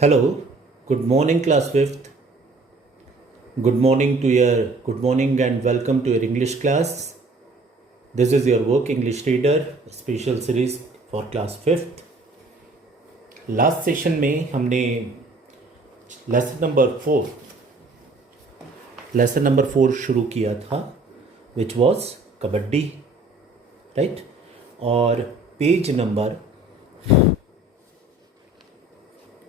Hello, good morning, class 5th. Good morning and welcome to your English class. This is your work English reader, special series for class 5th. Last session में हमने lesson number 4 शुरू किया था, which was kabaddi, right? और page number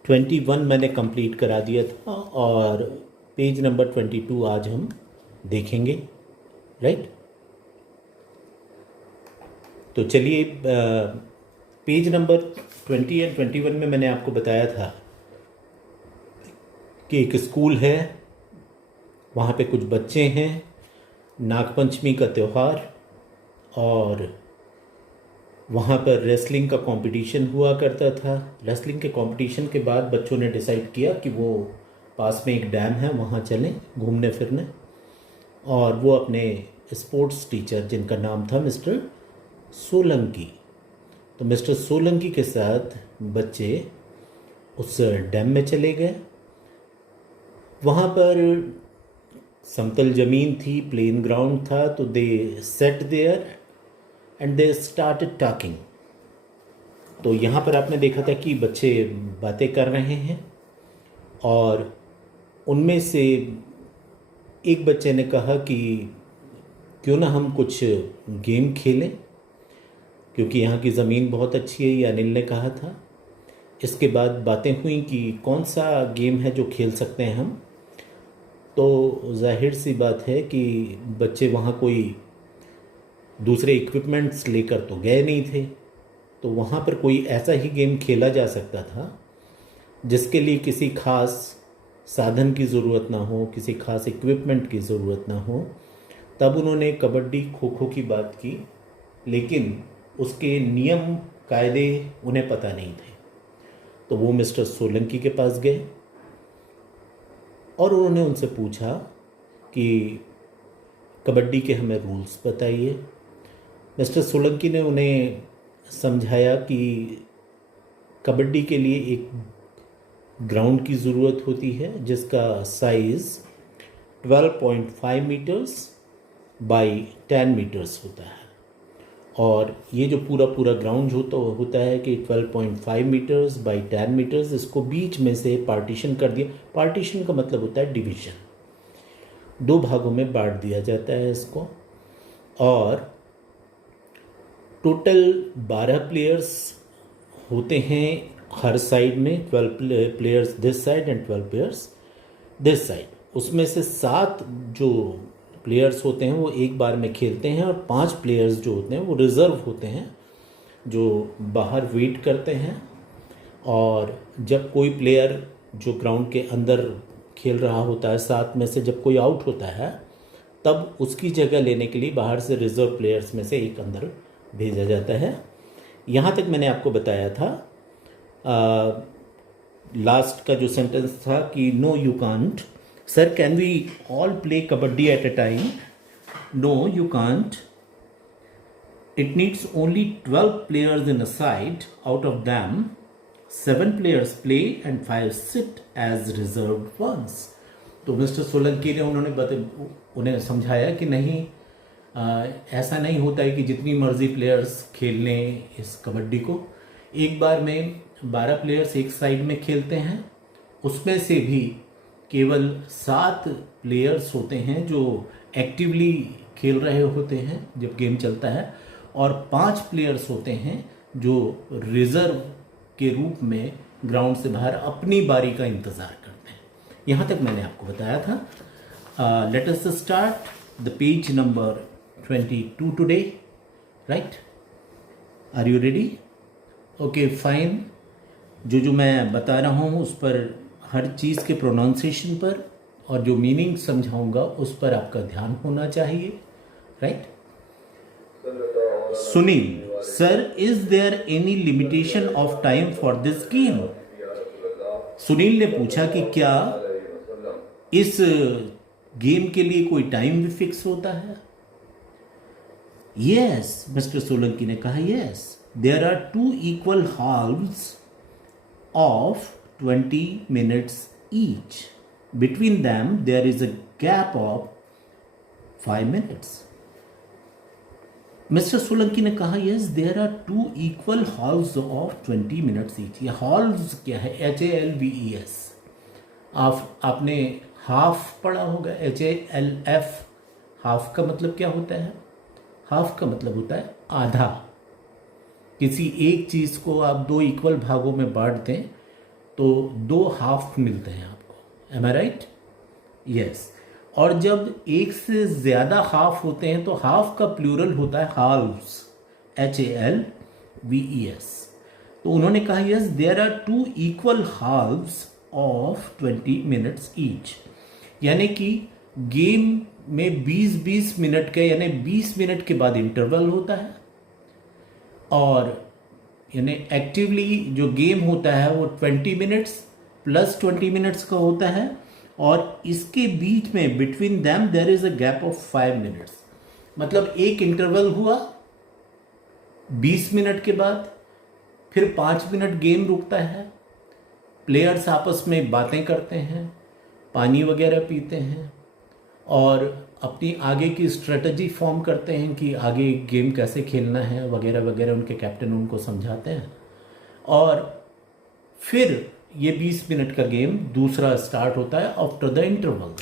21 मैंने complete करा दिया था और पेज नंबर 22 आज हम देखेंगे, राइट? तो चलिए, पेज नंबर 20 एंड 21 में मैंने आपको बताया था कि एक स्कूल है, वहाँ पे कुछ बच्चे हैं, नागपंचमी का त्यौहार, और वहाँ पर रेसलिंग का कंपटीशन हुआ करता था। रेसलिंग के कंपटीशन के बाद बच्चों ने डिसाइड किया कि वो पास में एक डैम है, वहाँ चलें घूमने फिरने, और वो अपने स्पोर्ट्स टीचर, जिनका नाम था मिस्टर सोलंकी, तो मिस्टर सोलंकी के साथ बच्चे उस डैम में चले गए। वहाँ पर समतल ज़मीन थी, प्लेन ग्राउंड था, तो they set there and they started talking. तो यहाँ पर आपने देखा था कि बच्चे बातें कर रहे हैं, और उनमें से एक बच्चे ने कहा कि क्यों ना हम कुछ गेम खेलें, क्योंकि यहाँ की ज़मीन बहुत अच्छी है, ये अनिल ने कहा था। इसके बाद बातें हुई कि कौन सा गेम है जो खेल सकते हैं हम। तो जाहिर सी बात है कि बच्चे वहाँ कोई दूसरे इक्विपमेंट्स लेकर तो गए नहीं थे, तो वहाँ पर कोई ऐसा ही गेम खेला जा सकता था जिसके लिए किसी खास साधन की ज़रूरत ना हो, किसी खास इक्विपमेंट की ज़रूरत ना हो। तब उन्होंने कबड्डी खो खो की बात की, लेकिन उसके नियम कायदे उन्हें पता नहीं थे। तो वो मिस्टर सोलंकी के पास गए और उन्होंने उनसे पूछा कि कबड्डी के हमें रूल्स बताइए। मिस्टर सोलंकी ने उन्हें समझाया कि कबड्डी के लिए एक ग्राउंड की ज़रूरत होती है जिसका साइज़ 12.5 मीटर्स बाई 10 मीटर्स होता है, और ये जो पूरा ग्राउंड होता है कि 12.5 मीटर्स बाई 10 मीटर्स, इसको बीच में से पार्टीशन कर दिया। पार्टीशन का मतलब होता है डिवीज़न, 2 भागों में बांट दिया जाता है इसको, और टोटल 12 प्लेयर्स होते हैं हर साइड में, 12 players this side and 12 players this side. उसमें से 7 जो प्लेयर्स होते हैं वो एक बार में खेलते हैं, और 5 प्लेयर्स जो होते हैं वो रिज़र्व होते हैं, जो बाहर वेट करते हैं। और जब कोई प्लेयर जो ग्राउंड के अंदर खेल रहा होता है, 7 में से जब कोई आउट होता है, तब उसकी जगह लेने के लिए बाहर से रिज़र्व प्लेयर्स में से एक अंदर भेजा जाता है। यहाँ तक मैंने आपको बताया था। लास्ट का जो सेंटेंस था कि no you can't, sir can we all play kabaddi at a time? No you can't, it needs only 12 players in a side, out of them 7 players play and 5 sit as reserved ones. तो mister Solanki ने उन्हें समझाया कि नहीं, ऐसा नहीं होता है कि जितनी मर्जी प्लेयर्स खेल लें इस कबड्डी को। एक बार में 12 प्लेयर्स एक साइड में खेलते हैं, उसमें से भी केवल 7 प्लेयर्स होते हैं जो एक्टिवली खेल रहे होते हैं जब गेम चलता है, और 5 प्लेयर्स होते हैं जो रिजर्व के रूप में ग्राउंड से बाहर अपनी बारी का इंतज़ार करते हैं। यहाँ तक मैंने आपको बताया था। Let us start the page number 22 today, right? Are you ready? Okay, fine. जो मैं बता रहा हूँ उस पर, हर चीज़ के प्रोनाउंसिएशन पर और जो मीनिंग समझाऊंगा उस पर आपका ध्यान होना चाहिए, right? Sunil, sir is there any limitation of time for this game? Sunil ने पूछा कि क्या इस गेम के लिए कोई टाइम भी फिक्स होता है? यस, मिस्टर सोलंकी ने कहा, yes, there are 2 equal halves of 20 minutes each. Between them there is a gap of 5 minutes. Mister Solanki ने कहा yes there are 2 equal halves of 20 minutes each. ये halves क्या है? HALVES. आपने हाफ पढ़ा होगा. HALF. हाफ का मतलब क्या होता है? हाफ का मतलब होता है आधा. किसी एक चीज को आप 2 इक्वल भागों में बांट दें तो 2 हाफ मिलते हैं आपको. एम आई राइट? यस. और जब एक से ज्यादा हाफ होते हैं तो हाफ का प्लूरल होता है हाल्व्स. HALVES. तो उन्होंने कहा yes there are 2 equal halves of 20 minutes each. यानी कि गेम में 20-20 मिनट के यानी 20 मिनट के बाद इंटरवल होता है और यानी एक्टिवली जो गेम होता है वो 20 मिनट्स प्लस 20 मिनट्स का होता है और इसके बीच में between them there is a gap of 5 minutes. मतलब एक इंटरवल हुआ 20 मिनट के बाद, फिर 5 मिनट गेम रुकता है, प्लेयर्स आपस में बातें करते हैं, पानी वगैरह पीते हैं और अपनी आगे की स्ट्रेटजी फॉर्म करते हैं कि आगे गेम कैसे खेलना है वगैरह वगैरह. उनके कैप्टन उनको समझाते हैं और फिर ये 20 मिनट का गेम दूसरा स्टार्ट होता है after the interval.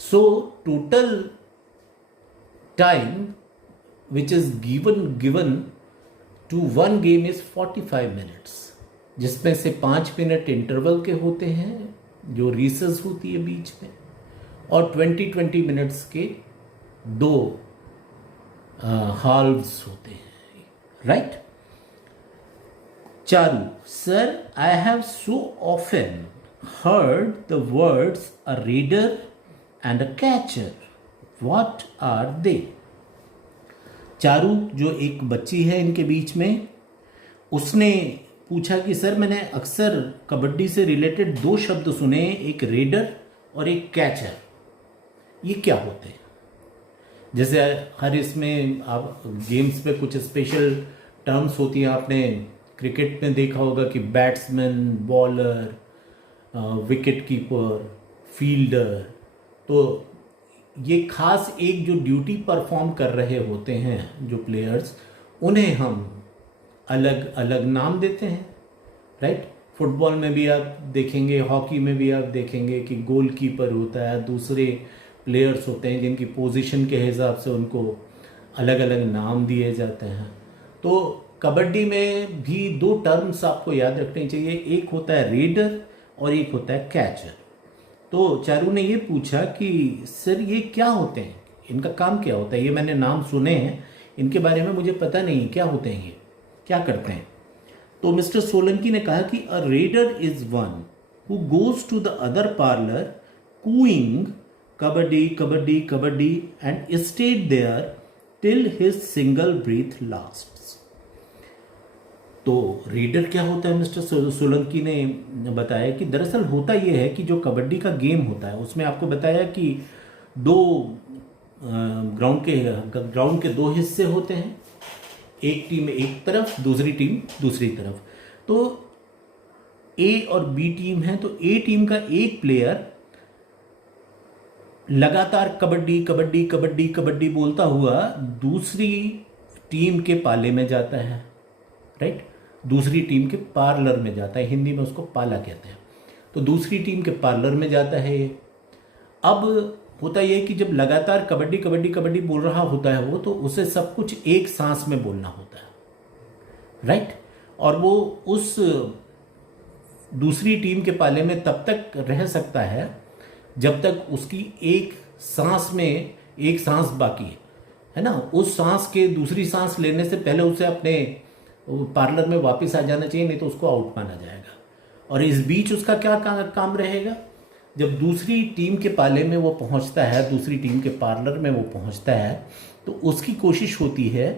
So total time which is given to one game is 45 minutes, जिसमें से 5 मिनट इंटरवल के होते हैं जो रिसेस होती है बीच में और 20-20 मिनट्स के 2 हाल्व्स होते हैं. Right? Charu, sir I have so often heard the words a reader and a catcher, what are they? Charu जो एक बच्ची है इनके बीच में, उसने पूछा कि सर मैंने अक्सर कबड्डी से रिलेटेड 2 शब्द सुने, एक रेडर और एक कैचर. ये क्या होते हैं? जैसे हर इसमें आप गेम्स पे कुछ स्पेशल टर्म्स होती हैं. आपने क्रिकेट में देखा होगा कि batsman, bowler, wicket keeper, fielder. तो ये खास एक जो ड्यूटी परफॉर्म कर रहे होते हैं जो प्लेयर्स, उन्हें हम अलग अलग नाम देते हैं. राइट? फुटबॉल में भी आप देखेंगे, हॉकी में भी आप देखेंगे कि गोलकीपर होता है, दूसरे प्लेयर्स होते हैं जिनकी पोजीशन के हिसाब से उनको अलग अलग नाम दिए जाते हैं. तो कबड्डी में भी 2 टर्म्स आपको याद रखने चाहिए. एक होता है रेडर और एक होता है कैचर. तो चारू ने ये पूछा कि सर ये क्या होते हैं, इनका काम क्या होता है? ये मैंने नाम सुने हैं, इनके बारे में मुझे पता नहीं क्या होते हैं, ये क्या करते हैं. तो मिस्टर सोलंकी ने कहा कि a raider is one who goes to the other parlour cooing kabaddi kabaddi kabaddi and stayed there till his single breath lasts. तो रीडर क्या होता है? मिस्टर सोलंकी ने बताया कि दरअसल होता यह है कि जो कबड्डी का गेम होता है उसमें आपको बताया कि 2 ग्राउंड के 2 हिस्से होते हैं. एक टीम एक तरफ, दूसरी टीम दूसरी तरफ. तो ए और बी टीम है. तो ए टीम का एक प्लेयर लगातार कबड्डी कबड्डी कबड्डी कबड्डी बोलता हुआ दूसरी टीम के पाले में जाता है. राइट? दूसरी टीम के पार्लर में जाता है. हिंदी में उसको पाला कहते हैं. तो दूसरी टीम के पार्लर में जाता है ये. अब होता यह कि जब लगातार कबड्डी कबड्डी कबड्डी बोल रहा होता है वो, तो उसे सब कुछ एक सांस में बोलना होता है. राइट? और वो उस दूसरी टीम के पाले में तब तक रह सकता है जब तक उसकी एक सांस में एक सांस बाकी है ना. उस सांस के दूसरी सांस लेने से पहले उसे अपने पार्लर में वापस आ जाना चाहिए, नहीं तो उसको आउट माना जाएगा. और इस बीच उसका क्या काम रहेगा? जब दूसरी टीम के पाले में वो पहुंचता है, दूसरी टीम के पार्लर में वो पहुंचता है, तो उसकी कोशिश होती है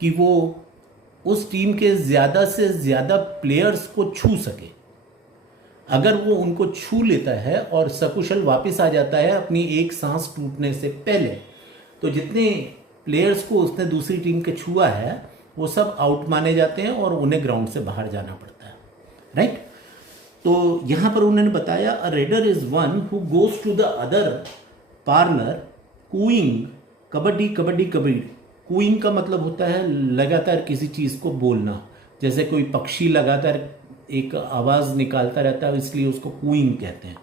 कि वो उस टीम के ज़्यादा से ज़्यादा प्लेयर्स को छू सके. अगर वो उनको छू लेता है और सकुशल वापस आ जाता है अपनी एक सांस टूटने से पहले, तो जितने प्लेयर्स को उसने दूसरी टीम के छुआ है वो सब आउट माने जाते हैं और उन्हें ग्राउंड से बाहर जाना पड़ता है. राइट? तो यहां पर उन्होंने बताया a raider is one who goes to the other parlour cooing kabaddi kabaddi kabaddi. Cooing का मतलब होता है लगातार किसी चीज को बोलना, जैसे कोई पक्षी लगातार एक आवाज निकालता रहता है इसलिए उसको कूइंग कहते हैं।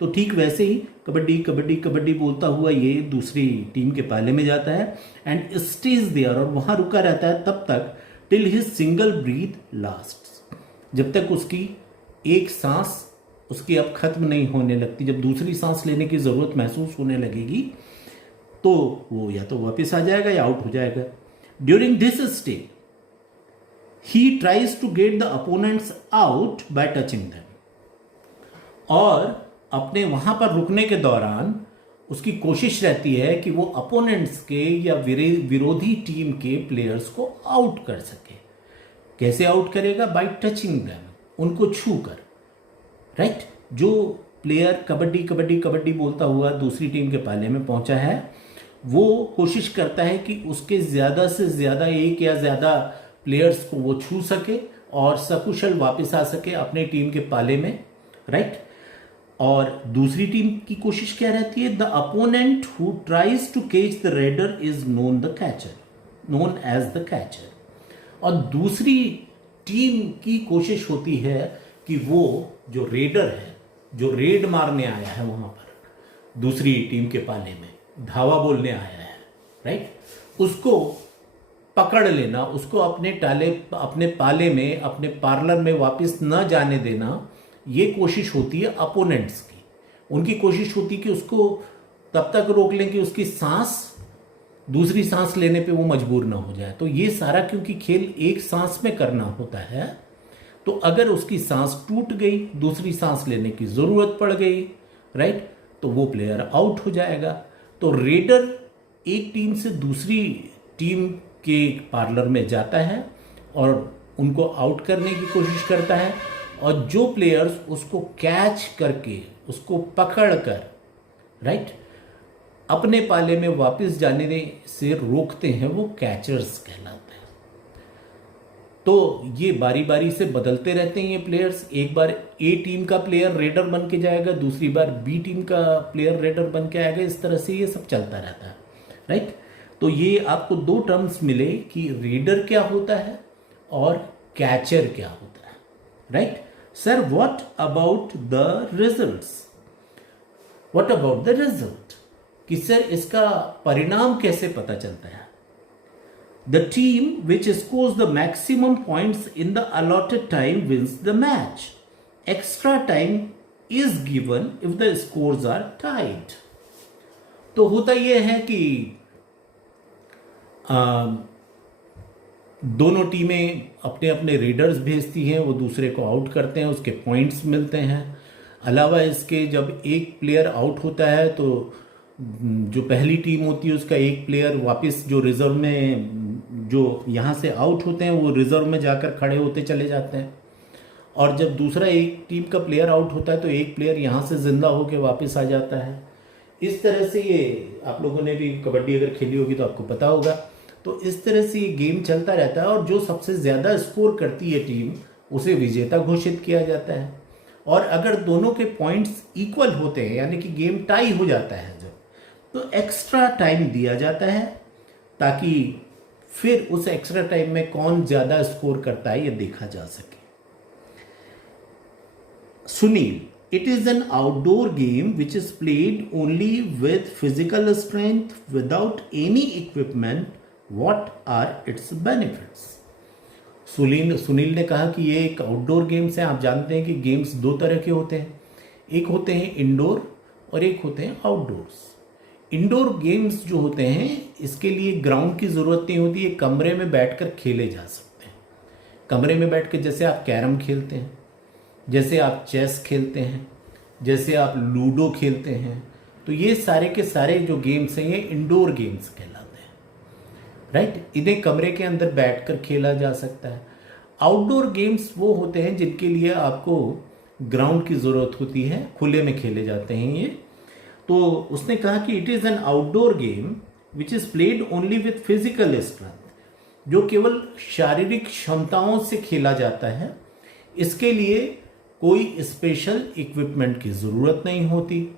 तो ठीक वैसे ही कबड्डी कबड्डी कबड्डी बोलता हुआ ये दूसरी टीम के पाले में जाता है एंड स्टेज देयर, और वहां रुका रहता है तब तक till his single breath last, जब तक उसकी एक सांस उसकी अब खत्म नहीं होने लगती। जब दूसरी सांस लेने की जरूरत महसूस होने लगेगी तो वो या तो वापस आ जाएगा या आउट हो जाएगा। During this stage he tries to get the opponents out by touching them, और अपने वहां पर रुकने के दौरान उसकी कोशिश रहती है कि वो अपोनेंट्स के या विरोधी टीम के प्लेयर्स को आउट कर सके। कैसे आउट करेगा? बाय टचिंग देम, उनको छू कर। राइट, जो प्लेयर कबड्डी कबड्डी कबड्डी बोलता हुआ दूसरी टीम के पाले में पहुंचा है वो कोशिश करता है कि उसके ज्यादा से ज्यादा एक या ज्यादा प्लेयर्स को वो छू सके और सकुशल वापस आ सके अपने टीम के पाले में। राइट, और दूसरी टीम की कोशिश क्या रहती है? The opponent who tries to catch the raider is known as the catcher. और दूसरी टीम की कोशिश होती है कि वो जो रेडर है, जो रेड मारने आया है वहां पर दूसरी टीम के पाले में, धावा बोलने आया है, राइट, उसको पकड़ लेना, उसको अपने पाले में, अपने पार्लर में वापस न जाने देना। ये कोशिश होती है अपोनेंट्स की। उनकी कोशिश होती है कि उसको तब तक रोक लें कि उसकी सांस दूसरी सांस लेने पे वो मजबूर ना हो जाए। तो ये सारा क्योंकि खेल एक सांस में करना होता है, तो अगर उसकी सांस टूट गई, दूसरी सांस लेने की जरूरत पड़ गई, राइट, तो वो प्लेयर आउट हो जाएगा। तो रेडर एक टीम से दूसरी टीम के पार्लर में जाता है और उनको आउट करने की कोशिश करता है, और जो प्लेयर्स उसको कैच करके, उसको पकड़ कर, राइट, अपने पाले में वापस जाने से रोकते हैं, वो कैचर्स कहलाते हैं। तो ये बारी बारी से बदलते रहते हैं ये प्लेयर्स। एक बार ए टीम का प्लेयर रेडर बन के जाएगा, दूसरी बार बी टीम का प्लेयर रेडर बन के आएगा। इस तरह से ये सब चलता रहता है, राइट। तो ये आपको दो टर्म्स मिले कि रेडर क्या होता है और कैचर क्या होता है, right. Sir, what about the results? What about the result कि सर इसका परिणाम कैसे पता चलता है? The team which scores the maximum points in the allotted time wins the match. Extra time is given if the scores are tied. तो होता यह है कि दोनों टीमें अपने अपने रेडर्स भेजती हैं, वो दूसरे को आउट करते हैं, उसके पॉइंट्स मिलते हैं। अलावा इसके जब एक प्लेयर आउट होता है तो जो पहली टीम होती है उसका एक प्लेयर वापस जो रिजर्व में, जो यहाँ से आउट होते हैं वो रिजर्व में जाकर खड़े होते चले जाते हैं। और जब दूसरा एक टीम का प्लेयर आउट होता है तो एक प्लेयर यहाँ से जिंदा होकर वापस आ जाता है। इस तरह से ये, आप लोगों ने भी कबड्डी अगर खेली होगी तो आपको पता होगा। तो इस तरह से ये गेम चलता रहता है और जो सबसे ज़्यादा स्कोर करती है टीम उसे विजेता घोषित किया जाता है। और अगर दोनों के पॉइंट्स इक्वल होते हैं, यानी कि गेम टाई हो जाता है जब, तो एक्स्ट्रा टाइम दिया जाता है ताकि फिर उस एक्स्ट्रा टाइम में कौन ज़्यादा स्कोर करता है ये देखा जा सके। Sunil, it is an outdoor game which is played only with physical strength without any equipment. What are its benefits? Sunil ने कहा कि ये एक आउटडोर गेम्स है। आप जानते हैं कि गेम्स दो तरह के होते हैं, एक होते हैं इंडोर और एक होते हैं आउटडोर्स। इंडोर गेम्स जो होते हैं इसके लिए ग्राउंड की ज़रूरत नहीं होती, ये कमरे में बैठकर खेले जा सकते हैं। कमरे में बैठकर जैसे आप कैरम खेलते हैं, जैसे आप चेस खेलते हैं, जैसे आप लूडो खेलते हैं, तो ये सारे के सारे जो गेम्स हैं ये इंडोर गेम्स कहलाते हैं, राइट। इन्हें कमरे के अंदर बैठकर खेला जा सकता है। आउटडोर गेम्स वो होते हैं जिनके लिए आपको ग्राउंड की ज़रूरत होती है, खुले में खेले जाते हैं ये। तो उसने कहा कि it is an outdoor game which is played only with physical strength, जो केवल शारीरिक क्षमताओं से खेला जाता है। इसके लिए कोई स्पेशल इक्विपमेंट की ज़रूरत नहीं होती।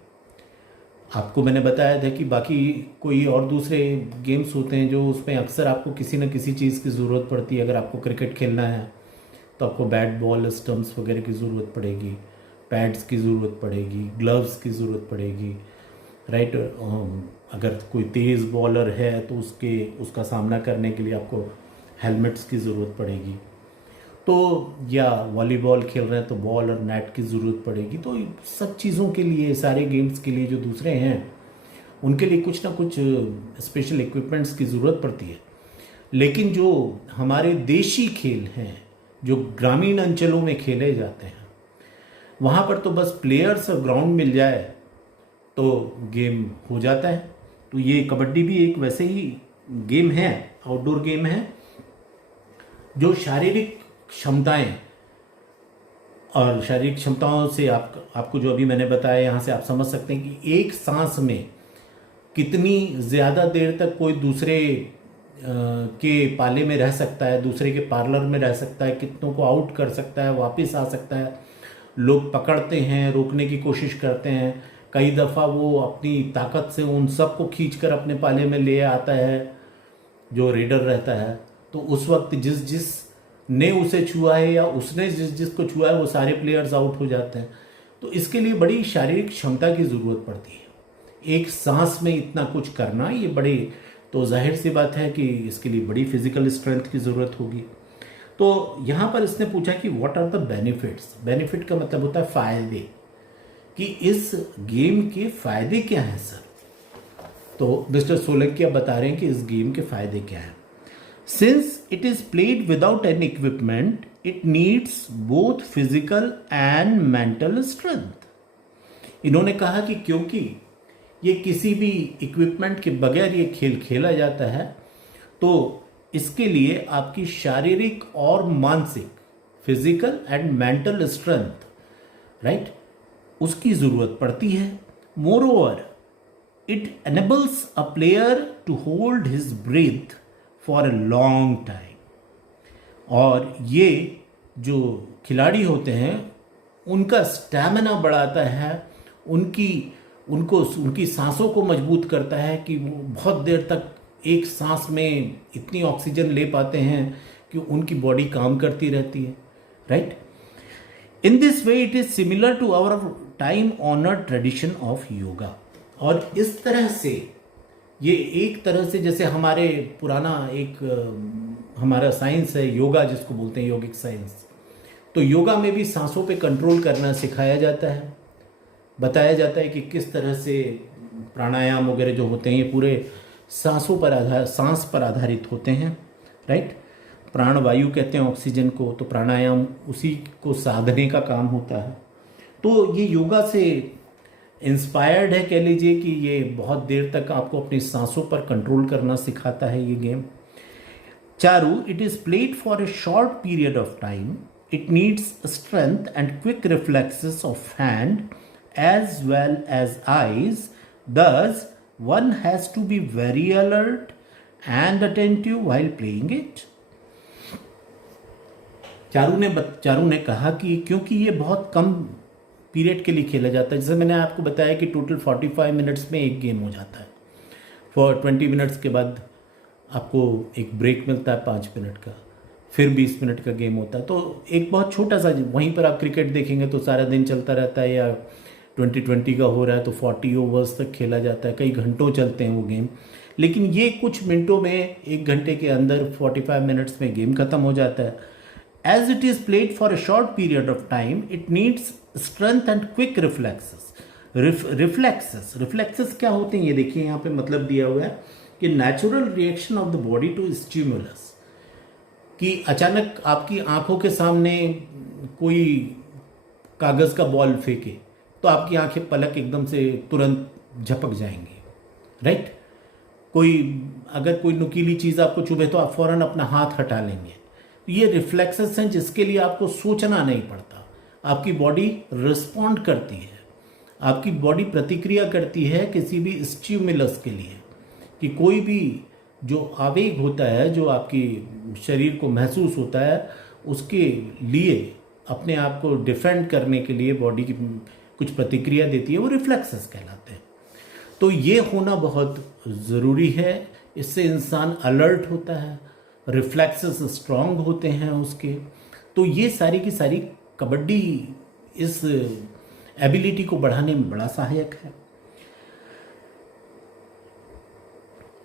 आपको मैंने बताया था कि बाकी कोई और दूसरे गेम्स होते हैं जो उसमें अक्सर आपको किसी न किसी चीज़ की ज़रूरत पड़ती है। अगर आपको क्रिकेट खेलना है तो आपको बैट बॉल स्टम्प्स वगैरह की ज़रूरत पड़ेगी, पैड्स की ज़रूरत पड़ेगी, ग्लव्स की ज़रूरत पड़ेगी, राइट। अगर कोई तेज़ बॉलर है तो उसका सामना करने के लिए आपको हेलमेट्स की ज़रूरत पड़ेगी। तो या वॉलीबॉल खेल रहे हैं तो बॉल और नेट की ज़रूरत पड़ेगी। तो सब चीज़ों के लिए, सारे गेम्स के लिए जो दूसरे हैं उनके लिए कुछ ना कुछ स्पेशल इक्विपमेंट्स की ज़रूरत पड़ती है। लेकिन जो हमारे देशी खेल हैं, जो ग्रामीण अंचलों में खेले जाते हैं, वहाँ पर तो बस प्लेयर्स और ग्राउंड मिल जाए तो गेम हो जाता है। तो ये कबड्डी भी एक वैसे ही गेम है, आउटडोर गेम है, जो शारीरिक क्षमताएं और शारीरिक क्षमताओं से आपको जो अभी मैंने बताया, यहाँ से आप समझ सकते हैं कि एक सांस में कितनी ज़्यादा देर तक कोई दूसरे के पाले में रह सकता है, दूसरे के पार्लर में रह सकता है, कितनों को आउट कर सकता है, वापस आ सकता है। लोग पकड़ते हैं, रोकने की कोशिश करते हैं, कई दफ़ा वो अपनी ताकत से उन सबको खींचकर अपने पाले में ले आता है जो रेडर रहता है। तो उस वक्त जिस ने उसे छुआ है या उसने जिसको छुआ है वो सारे प्लेयर्स आउट हो जाते हैं। तो इसके लिए बड़ी शारीरिक क्षमता की ज़रूरत पड़ती है। एक सांस में इतना कुछ करना, ये बड़ी, तो जाहिर सी बात है कि इसके लिए बड़ी फिजिकल स्ट्रेंथ की ज़रूरत होगी। तो यहाँ पर इसने पूछा कि what are the benefits. Benefit का मतलब होता है फ़ायदे, कि इस गेम के फ़ायदे क्या हैं सर। तो मिस्टर सोलंकी बता रहे हैं कि इस गेम के फ़ायदे क्या हैं। Since it is played without any equipment, it needs both physical and mental strength. इन्होंने कहा कि क्योंकि ये किसी भी इक्विपमेंट के बगैर ये खेल खेला जाता है, तो इसके लिए आपकी शारीरिक और मानसिक, physical and mental strength, right, उसकी ज़रूरत पड़ती है। Moreover it enables a player to hold his breath for a long time. और ये जो खिलाड़ी होते हैं उनका स्टैमिना बढ़ाता है, उनकी सांसों को मजबूत करता है कि वो बहुत देर तक एक सांस में इतनी ऑक्सीजन ले पाते हैं कि उनकी बॉडी काम करती रहती है, right. In this way it is similar to our time honoured tradition of yoga. और इस तरह से ये एक तरह से जैसे हमारे पुराना एक हमारा साइंस है योगा, जिसको बोलते हैं योगिक साइंस। तो योगा में भी सांसों पे कंट्रोल करना सिखाया जाता है, बताया जाता है कि किस तरह से प्राणायाम वगैरह जो होते हैं ये पूरे सांस पर आधारित होते हैं, राइट। प्राणवायु कहते हैं ऑक्सीजन को, तो प्राणायाम उसी को साधने का काम होता है। तो ये योगा से इंस्पायर्ड है, कह लीजिए कि ये बहुत देर तक आपको अपनी सांसों पर कंट्रोल करना सिखाता है ये game. Charu, it is played for a short period of time, it needs strength and quick reflexes of hand as well as eyes, thus one has to be very alert and attentive while playing it. Charu ने कहा कि क्योंकि ये बहुत कम period के लिए खेला जाता है, जैसे मैंने आपको बताया कि टोटल 45 मिनट्स में एक गेम हो जाता है। फॉर 20 मिनट्स के बाद आपको एक ब्रेक मिलता है 5 मिनट का, फिर 20 मिनट का गेम होता है। तो एक बहुत छोटा सा, वहीं पर आप क्रिकेट देखेंगे तो सारा दिन चलता रहता है, या 2020 का हो रहा है तो 40 ओवर्स तक खेला जाता है, कई घंटों चलते हैं वो गेम। लेकिन ये कुछ मिनटों में, एक घंटे के अंदर 45 मिनट्स में गेम खत्म हो जाता है। As it is played for a short period of time, it needs strength and quick reflexes. Reflexes क्या होते हैं ये देखिए, यहाँ पे मतलब दिया हुआ है कि natural reaction of the body to stimulus, कि अचानक आपकी आंखों के सामने कोई कागज़ का बॉल फेंके तो आपकी आंखें पलक एकदम से तुरंत झपक जाएंगी, राइट। अगर कोई नुकीली चीज़ आपको चुभे तो आप फौरन अपना हाथ हटा लेंगे। तो ये रिफ्लेक्सेस हैं जिसके लिए आपको सोचना नहीं पड़ता, आपकी बॉडी रिस्पॉन्ड करती है, आपकी बॉडी प्रतिक्रिया करती है किसी भी स्टिमुलस के लिए, कि कोई भी जो आवेग होता है, जो आपकी शरीर को महसूस होता है, उसके लिए अपने आप को डिफेंड करने के लिए बॉडी की कुछ प्रतिक्रिया देती है, वो रिफ्लेक्सेस कहलाते हैं। तो ये होना बहुत ज़रूरी है, इससे इंसान अलर्ट होता है, रिफ्लेक्सेस स्ट्रांग होते हैं उसके। तो ये सारी की सारी कबड्डी इस एबिलिटी को बढ़ाने में बड़ा सहायक है।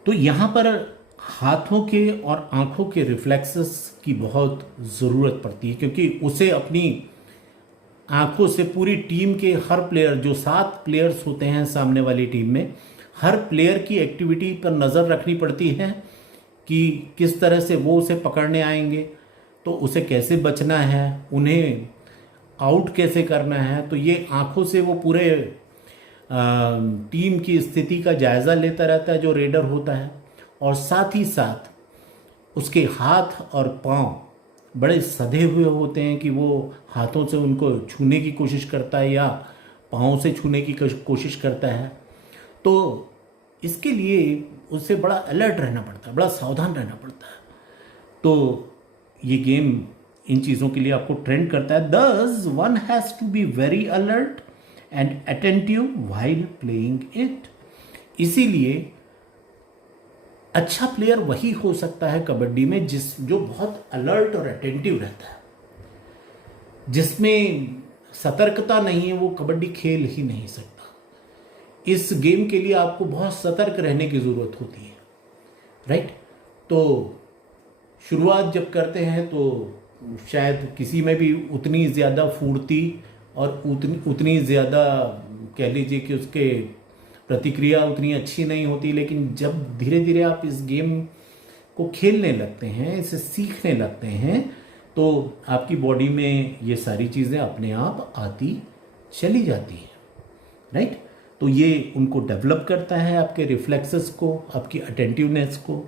तो यहाँ पर हाथों के और आंखों के रिफ्लेक्सेस की बहुत ज़रूरत पड़ती है, क्योंकि उसे अपनी आंखों से पूरी टीम के हर प्लेयर, जो 7 प्लेयर्स होते हैं सामने वाली टीम में, हर प्लेयर की एक्टिविटी पर नज़र रखनी पड़ती है कि किस तरह से वो उसे पकड़ने आएंगे, तो उसे कैसे बचना है, उन्हें आउट कैसे करना है। तो ये आंखों से वो पूरे टीम की स्थिति का जायज़ा लेता रहता है जो रेडर होता है, और साथ ही साथ उसके हाथ और पांव बड़े सधे हुए होते हैं कि वो हाथों से उनको छूने की कोशिश करता है या पाँव से छूने की कोशिश करता है। तो इसके लिए उसे बड़ा अलर्ट रहना पड़ता है, बड़ा सावधान रहना पड़ता है। तो ये गेम इन चीज़ों के लिए आपको ट्रेंड करता है। This one has to be very alert and attentive while playing it. इसीलिए अच्छा प्लेयर वही हो सकता है कबड्डी में जो बहुत अलर्ट और अटेंटिव रहता है। जिसमें सतर्कता नहीं है वो कबड्डी खेल ही नहीं सकता। इस गेम के लिए आपको बहुत सतर्क रहने की ज़रूरत होती है, राइट। तो शुरुआत जब करते हैं तो शायद किसी में भी उतनी ज़्यादा फुर्ती और उतनी ज़्यादा कह लीजिए कि उसके प्रतिक्रिया उतनी अच्छी नहीं होती, लेकिन जब धीरे धीरे आप इस गेम को खेलने लगते हैं, इसे सीखने लगते हैं, तो आपकी बॉडी में ये सारी चीज़ें अपने आप आती चली जाती हैं, राइट। तो ये उनको डेवलप करता है, आपके रिफ्लेक्सेस को, आपकी अटेंटिवनेस को।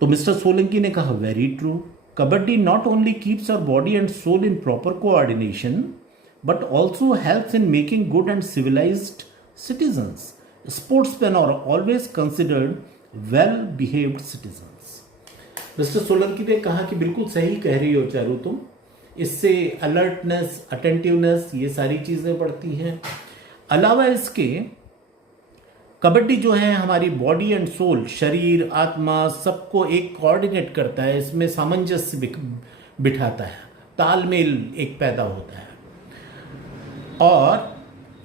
तो मिस्टर सोलंकी ने कहा very true, kabaddi not only keeps our body and soul in proper coordination but also helps in making good and civilised citizens. Sportsmen are always considered well-behaved citizens. Mister Solanki ने कहा कि बिल्कुल सही कह रही हो चारू तुम, इससे अलर्टनेस, अटेंटिवनेस, ये सारी चीज़ें बढ़ती हैं। अलावा इसके कबड्डी जो है हमारी बॉडी एंड सोल, शरीर, आत्मा, सबको एक कोऑर्डिनेट करता है, इसमें सामंजस्य बिठाता है, तालमेल एक पैदा होता है, और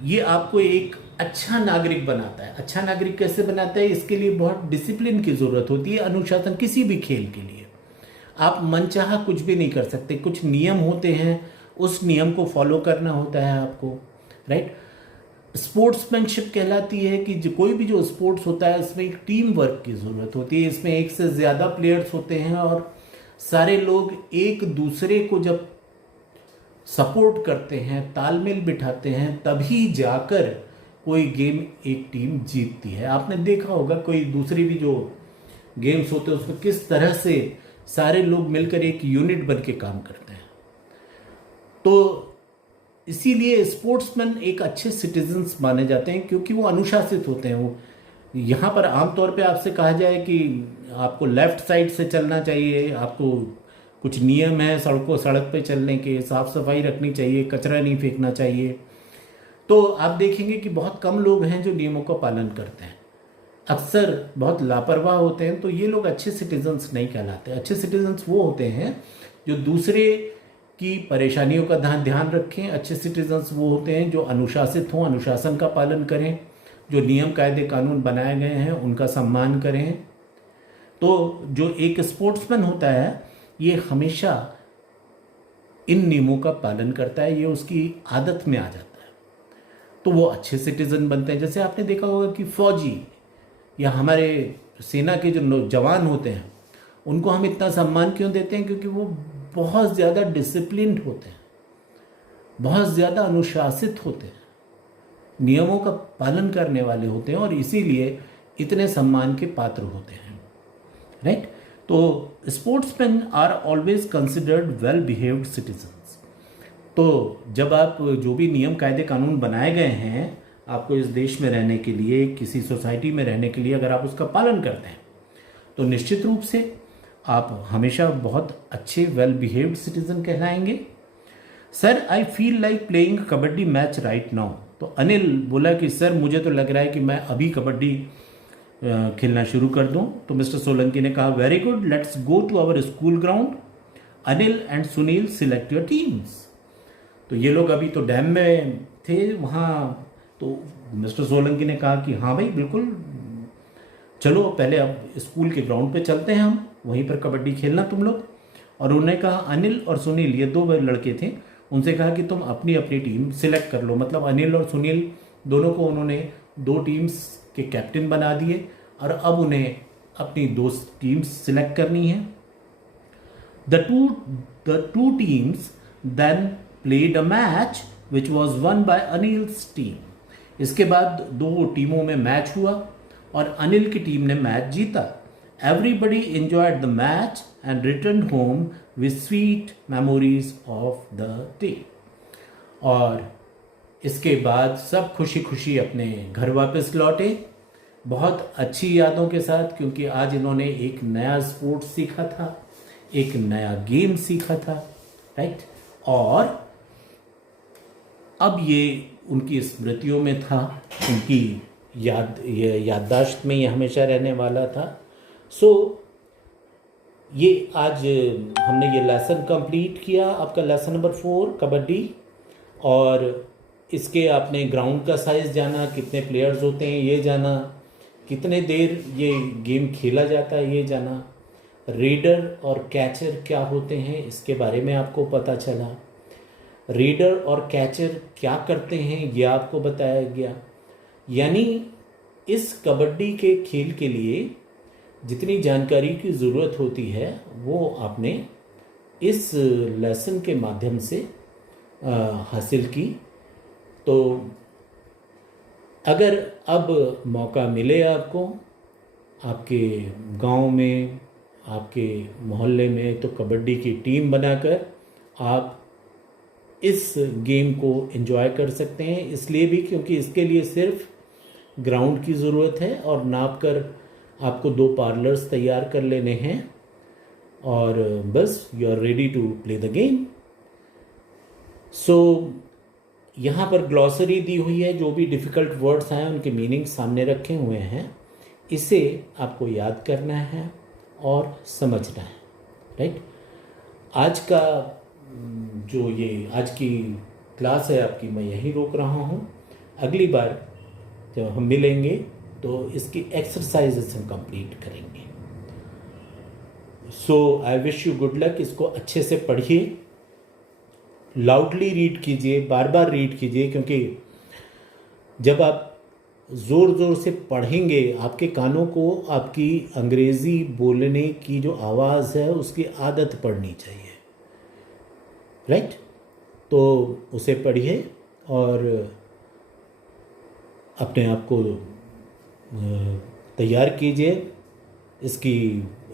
ये आपको एक अच्छा नागरिक बनाता है। अच्छा नागरिक कैसे बनाता है? इसके लिए बहुत डिसिप्लिन की ज़रूरत होती है, अनुशासन। किसी भी खेल के लिए आप मनचाहा कुछ भी नहीं कर सकते, कुछ नियम होते हैं, उस नियम को फॉलो करना होता है आपको, राइट। स्पोर्ट्समैनशिप कहलाती है कि कोई भी जो स्पोर्ट्स होता है इसमें एक टीम वर्क की ज़रूरत होती है। इसमें एक से ज़्यादा प्लेयर्स होते हैं और सारे लोग एक दूसरे को जब सपोर्ट करते हैं, तालमेल बिठाते हैं, तभी जाकर कोई गेम एक टीम जीतती है। आपने देखा होगा कोई दूसरी भी जो गेम्स होते हैं उसमें किस तरह से सारे लोग मिलकर एक यूनिट बन के काम करते हैं। तो इसीलिए स्पोर्ट्समैन एक अच्छे सिटीजन्स माने जाते हैं क्योंकि वो अनुशासित होते हैं। वो यहाँ पर आमतौर पे आपसे कहा जाए कि आपको लेफ्ट साइड से चलना चाहिए, आपको कुछ नियम है सड़क पे चलने के, साफ सफाई रखनी चाहिए, कचरा नहीं फेंकना चाहिए, तो आप देखेंगे कि बहुत कम लोग हैं जो नियमों का पालन करते हैं। अक्सर बहुत लापरवाह होते हैं, तो ये लोग अच्छे सिटीजन्स नहीं कहलाते। अच्छे सिटीजन्स वो होते हैं जो दूसरे की परेशानियों का ध्यान रखें। अच्छे सिटीजन्स वो होते हैं जो अनुशासित हों, अनुशासन का पालन करें, जो नियम कायदे कानून बनाए गए हैं उनका सम्मान करें। तो जो एक स्पोर्ट्समैन होता है ये हमेशा इन नियमों का पालन करता है, ये उसकी आदत में आ जाता है, तो वो अच्छे सिटीजन बनते हैं। जैसे आपने देखा होगा कि फौजी या हमारे सेना के जो जवान होते हैं उनको हम इतना सम्मान क्यों देते हैं? क्योंकि वो बहुत ज़्यादा डिसिप्लिन्ड होते हैं, बहुत ज़्यादा अनुशासित होते हैं, नियमों का पालन करने वाले होते हैं और इसीलिए इतने सम्मान के पात्र होते हैं, राइट। तो sportsman are always considered well behaved citizens. तो जब आप जो भी नियम कायदे कानून बनाए गए हैं आपको इस देश में रहने के लिए, किसी सोसाइटी में रहने के लिए, अगर आप उसका पालन करते हैं तो निश्चित रूप से आप हमेशा बहुत अच्छे वेल बिहेव्ड सिटीजन कहलाएंगे। Sir I feel like playing kabaddi match right now. तो अनिल बोला कि सर मुझे तो लग रहा है कि मैं अभी कबड्डी खेलना शुरू कर दूं। तो मिस्टर सोलंकी ने कहा very good, let's go to our school ground. Anil and Sunil select your teams. तो ये लोग अभी तो डैम में थे वहाँ, तो मिस्टर सोलंकी ने कहा कि हाँ भाई बिल्कुल, चलो पहले अब स्कूल के ग्राउंड पे चलते हैं, हम वहीं पर कबड्डी खेलना तुम लोग। और उन्होंने कहा, अनिल और सुनील ये दो लड़के थे, उनसे कहा कि तुम अपनी अपनी टीम सिलेक्ट कर लो। मतलब अनिल और सुनील दोनों को उन्होंने दो टीम्स के कैप्टन बना दिए और अब उन्हें अपनी दो टीम्स सिलेक्ट करनी है। The two teams then played a match which was won by Anil's team. इसके बाद दो टीमों में मैच हुआ और अनिल की टीम ने मैच जीता। Everybody enjoyed the match and return home with sweet memories of the day. और इसके बाद सब खुशी खुशी अपने घर वापस लौटे, बहुत अच्छी यादों के साथ, क्योंकि आज इन्होंने एक नया स्पोर्ट्स सीखा था, एक नया गेम सीखा था, राइट। और अब ये उनकी स्मृतियों में था, उनकी याददाश्त में ये हमेशा रहने वाला था। सो ये आज हमने ये लेसन कंप्लीट किया, आपका लेसन नंबर 4 कबड्डी। और इसके आपने ग्राउंड का साइज़ जाना, कितने प्लेयर्स होते हैं ये जाना, कितने देर ये गेम खेला जाता है ये जाना, रेडर और कैचर क्या होते हैं इसके बारे में आपको पता चला, रेडर और कैचर क्या करते हैं ये आपको बताया गया। यानी इस कबड्डी के खेल के लिए जितनी जानकारी की ज़रूरत होती है वो आपने इस लेसन के माध्यम से हासिल की। तो अगर अब मौका मिले आपको आपके गांव में, आपके मोहल्ले में, तो कबड्डी की टीम बनाकर आप इस गेम को एंजॉय कर सकते हैं। इसलिए भी क्योंकि इसके लिए सिर्फ ग्राउंड की ज़रूरत है और नाप कर आपको 2 पार्लर्स तैयार कर लेने हैं और बस you are ready to play the game. So यहाँ पर ग्लॉसरी दी हुई है, जो भी डिफ़िकल्ट वर्ड्स हैं उनके मीनिंग सामने रखे हुए हैं, इसे आपको याद करना है और समझना है, राइट। आज का जो ये आज की क्लास है आपकी, मैं यहीं रोक रहा हूँ। अगली बार जब हम मिलेंगे तो इसकी एक्सरसाइजेस हम कंप्लीट करेंगे। So I wish you good luck. इसको अच्छे से पढ़िए, लाउडली रीड कीजिए, बार बार रीड कीजिए, क्योंकि जब आप ज़ोर ज़ोर से पढ़ेंगे आपके कानों को आपकी अंग्रेज़ी बोलने की जो आवाज़ है उसकी आदत पड़नी चाहिए, राइट। तो उसे पढ़िए और अपने आप को तैयार कीजिए इसकी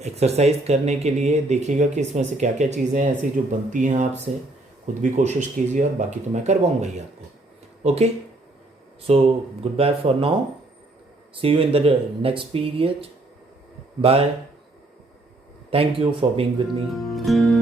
एक्सरसाइज करने के लिए। देखिएगा कि इसमें से क्या क्या चीज़ें ऐसी जो बनती हैं आपसे, खुद भी कोशिश कीजिए और बाकी तो मैं करवाऊँगा ही आपको। Okay, so goodbye for now, see you in the next period, bye, thank you for being with me.